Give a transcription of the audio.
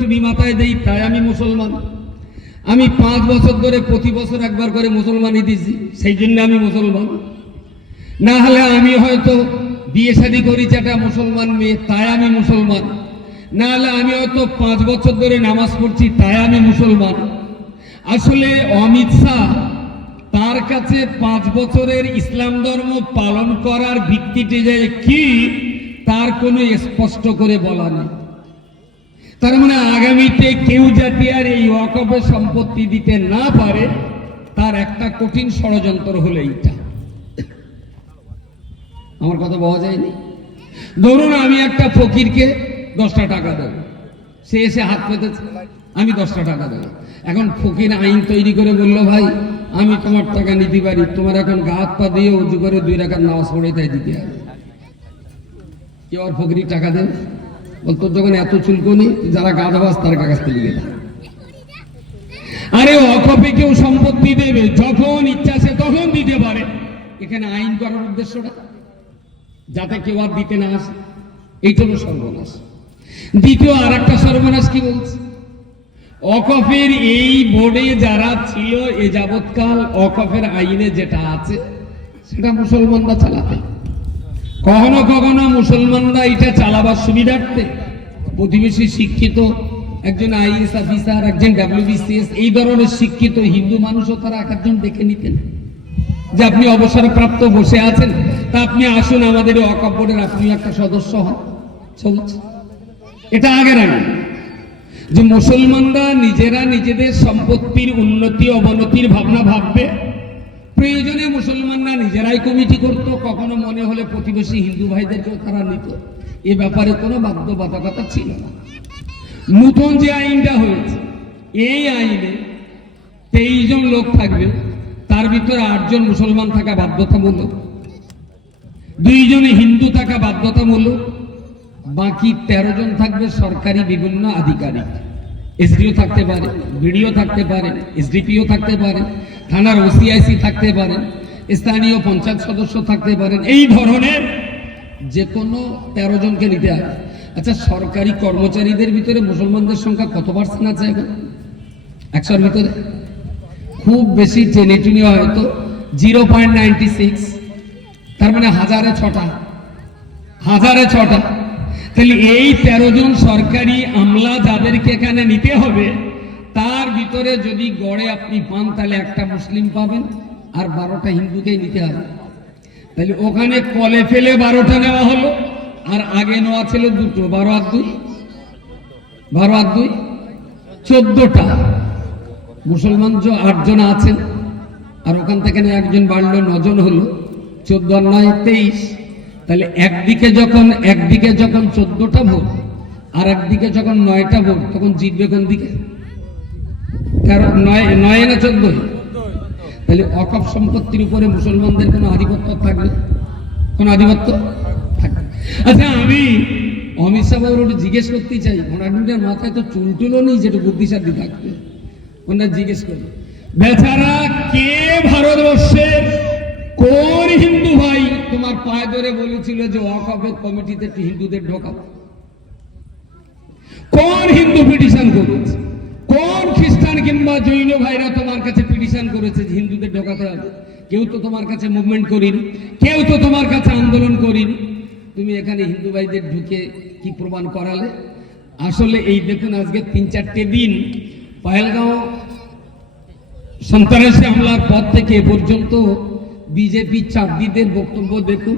টুপি মাথায় দেই, তাই আমি মুসলমান। আমি পাঁচ বছর ধরে প্রতি বছর একবার করে মুসলমানই দিছি, সেই জন্য আমি মুসলমান। না হলে আমি হয়তো বিয়ে শাদী একটা মুসলমান মেয়ে, তাই আমি মুসলমান। না হলে আমি হয়তো পাঁচ বছর ধরে নামাজ পড়ছি, তাই আমি মুসলমান। আসলে অমিত শাহ তার কাছে পাঁচ বছরের ইসলাম ধর্ম পালন করার ভিত্তিটি যে কি, তার কোনো স্পষ্ট করে বলা নেই। তার মানে আগামীতে কেউ যাতে আর এই ওয়াকফের সম্পত্তি দিতে না পারে, তার একটা কঠিন ষড়যন্ত্র হলো এইটা। আমার কথা বলা যায়নি? ধরুন আমি একটা ফকিরকে দশটা টাকা দেব। সে এসে হাত পেতেছে, আমি দশটা টাকা দেবো। এখন ফকির আইন তৈরি করে বলল, ভাই, আমি তোমার টাকা নিতে পারি, তোমার এখন গা হাত পা দিয়ে উঁচু করে দুই রাখার নামাজ পড়ে তাই দিতে হবে। কেউ আর ফকিরি টাকা দেন বলতো যখন এত চুলকনি যারা গা ধবাস তার কাছ থেকে লিখে আরে অকপে কেউ সম্পত্তি দেবে, যখন ইচ্ছা সে তখন দিতে পারে। এখানে আইন করার উদ্দেশ্যটা? যাতে কেউ আর দিতে না আসে। এইটা সর্বনাশ। দ্বিতীয় আর একটা সর্বনাশ কি বলছে? অকফের এই বোর্ডে যারা ছিল এ যাবৎকাল অকফের আইনে যেটা আছে, সেটা মুসলমানরা চালাতে কখনো কখনো মুসলমানরা এটা চালাবার সুবিধার্থে প্রতিবেশী শিক্ষিত, একজন আইএস অফিসার, একজন ডাব্লিউবিসিএস, এই ধরনের শিক্ষিত হিন্দু মানুষও তারা এক একজন দেখে নিতেন। যে আপনি অবসরপ্রাপ্ত বসে আছেন, তা আপনি আসুন আমাদের বোর্ডের আপনি একটা সদস্য হন। চলছে এটা আগের আগে যে মুসলমানরা নিজেরা নিজেদের সম্পত্তির উন্নতি, অবনতির ভাবনা ভাববে প্রয়োজনে মুসলমানরা নিজেরাই কমিটি করত, কখনো মনে হলে প্রতিবেশী হিন্দু ভাইদেরকেও তারা নিত। এ ব্যাপারে কোনো বাধ্যবাধকতা ছিল না। নতুন যে আইনটা হয়েছে, এই আইনে তেইশ জন লোক থাকবে, তার ভিতরে আটজন মুসলমান থাকা বাধ্যতামূলক। দুইজনে হিন্দু থাকা বাধ্যতামূলক। বাকি তেরো জন থাকবে সরকারি বিভিন্ন আধিকারিক। এসডিও থাকতে পারে, বিডিও থাকতে পারে, এসডিপিও থাকতে পারে। থানার ওসিআইসি থাকতে পারেন, স্থানীয় পঞ্চায়েত সদস্য থাকতে পারেন, এই ধরনের যে কোনো তেরো জনকে নিতে হবে আচ্ছা সরকারি কর্মচারীদের ভিতরে মুসলমানদের সংখ্যা কত পার্সেন্ট আছে এখন? একশোর ভিতরে? খুব বেশি টেনে হয়তো জিরো পয়েন্ট নাইনটি সিক্স তার মানে হাজারে ছটা। হাজারে ছটা। তাহলে এই তেরো জন সরকারি আমলা যাদেরকে এখানে নিতে হবে তার ভিতরে যদি গড়ে আপনি পান, তাহলে একটা মুসলিম পাবেন আর বারোটা হিন্দুকে নিতে হবে। তাহলে ওখানে কলে ফেলে বারোটা নেওয়া হলো, আর আগে নেওয়া ছিল দুটো, বারো আর দুই? বারো আর দুই? চোদ্দটা। মুসলমান আটজন আছেন, আর ওখান থেকে একজন বাড়লো, নজন হলো। চোদ্দ আর নয়, তেইশ। তাহলে একদিকে যখন একদিকে যখন চোদ্দটা ভোট, আর একদিকে যখন নয়টা ভোট, তখন জিতবে কোন দিকে? নয় না তাহলে সম্পত্তির উপরে মুসলমানদের কোনো আধিপত্য থাকবে? কোনো আধিপত্য থাকবে? আচ্ছা আমি অমিত শাহ একটু জিজ্ঞেস করতে চাই। মাথায় তো চুল নেই যেটা থাকবে। ওনার জিজ্ঞেস করি। বেচারা কে ভারতবর্ষের কোন হিন্দু ভাই তোমার পায়ে ধরে বলেছিল যে ওয়াকফের কমিটিতে হিন্দুদের ঢোকাবো কোন হিন্দু পিটিশন করেছে? কিংবা জৈন ভাইরা তোমার কাছে পিটিশন করেছে হিন্দুদের ঢোকাতে হবে। কেউ তো তোমার কাছে মুভমেন্ট করিনি, কেউ তো তোমার কাছে আন্দোলন করিনি। তুমি এখানে হিন্দু ভাইদের ঢুকে কি প্রমাণ করালে? আসলে এই দেখুন, আজকে তিন চারটে দিন পায়েলগাঁও সন্ত্রাসী হামলার পর থেকে পর্যন্ত বিজেপি চাকরিদের বক্তব্য দেখুন।